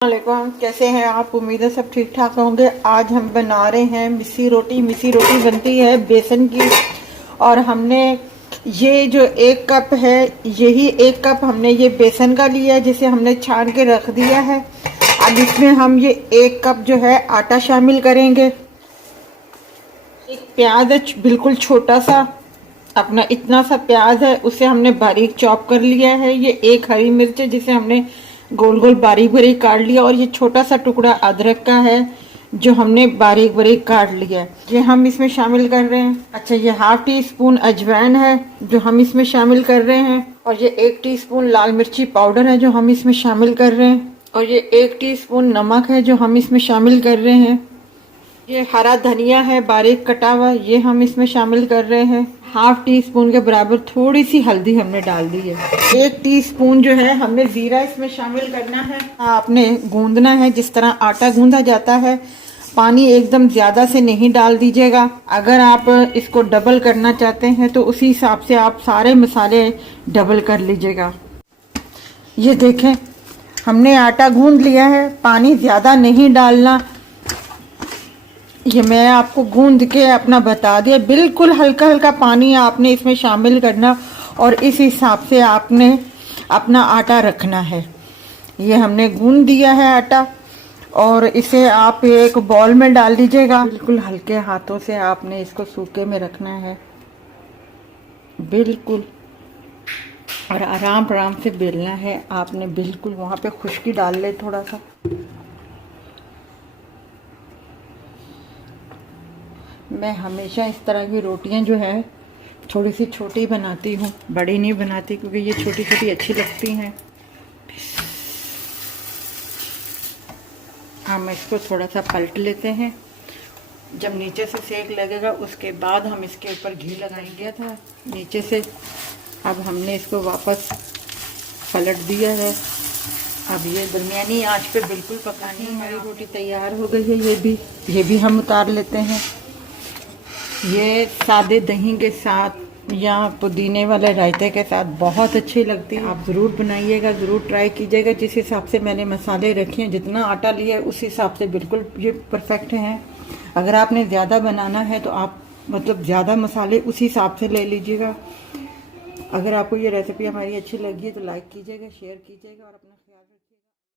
वालेकुम, कैसे हैं आप? उम्मीद है सब ठीक ठाक होंगे। आज हम बना रहे हैं मिस्सी रोटी। मिस्सी रोटी बनती है बेसन की, और हमने ये जो 1 कप है, यही 1 कप हमने ये बेसन का लिया है, जिसे हमने छान के रख दिया है। अब इसमें हम ये 1 कप जो है आटा शामिल करेंगे। एक प्याज है, बिल्कुल छोटा सा, अपना इतना सा प्याज है, उसे हमने बारीक चॉप कर लिया है। ये 1 हरी मिर्च है, जिसे हमने गोल गोल बारीक बारीक काट लिया, और ये छोटा सा टुकड़ा अदरक का है जो हमने बारीक बारीक काट लिया है, ये हम इसमें शामिल कर रहे हैं। अच्छा, ये 1/2 टीस्पून अजवाइन है जो हम इसमें शामिल कर रहे हैं, और ये 1 टीस्पून लाल मिर्ची पाउडर है जो हम इसमें शामिल कर रहे हैं, और ये 1 टीस्पून नमक है जो हम इसमें शामिल कर रहे हैं। ये हरा धनिया है बारीक कटा हुआ, ये हम इसमें शामिल कर रहे हैं। 1/2 टीस्पून के बराबर थोड़ी सी हल्दी हमने डाल दी है। 1 टीस्पून जो है हमने जीरा इसमें शामिल करना है। आपने गूंदना है जिस तरह आटा गूंदा जाता है, पानी एकदम ज़्यादा से नहीं डाल दीजिएगा। अगर आप इसको डबल करना चाहते हैं तो उसी हिसाब से आप सारे मसाले डबल कर लीजिएगा। ये देखें, हमने आटा गूंद लिया है, पानी ज़्यादा नहीं डालना। ये मैं आपको गूंद के अपना बता दिया, बिल्कुल हल्का हल्का पानी आपने इसमें शामिल करना, और इस हिसाब से आपने अपना आटा रखना है। ये हमने गूंद दिया है आटा, और इसे आप एक बॉल में डाल दीजिएगा। बिल्कुल हल्के हाथों से आपने इसको सूखे में रखना है, बिल्कुल, और आराम आराम से बेलना है आपने। बिल्कुल वहाँ पे खुश्की डाल ले थोड़ा सा। मैं हमेशा इस तरह की रोटियां जो है थोड़ी सी छोटी बनाती हूँ, बड़ी नहीं बनाती, क्योंकि ये छोटी छोटी अच्छी लगती हैं। हम इसको थोड़ा सा पलट लेते हैं। जब नीचे से सेक लगेगा उसके बाद हम इसके ऊपर घी लगाएंगे था नीचे से। अब हमने इसको वापस पलट दिया है। अब ये दरमियानी आंच पे बिल्कुल पकानी है। हमारी रोटी तैयार हो गई है। ये भी हम उतार लेते हैं। ये सादे दही के साथ या पुदीने वाले रायते के साथ बहुत अच्छी लगती है। आप ज़रूर बनाइएगा, ज़रूर ट्राई कीजिएगा। जिस हिसाब से मैंने मसाले रखे हैं, जितना आटा लिया है उस हिसाब से बिल्कुल ये परफेक्ट हैं। अगर आपने ज़्यादा बनाना है तो आप मतलब ज़्यादा मसाले उस हिसाब से ले लीजिएगा। अगर आपको ये रेसिपी हमारी अच्छी लगी है तो लाइक कीजिएगा, शेयर कीजिएगा, और अपना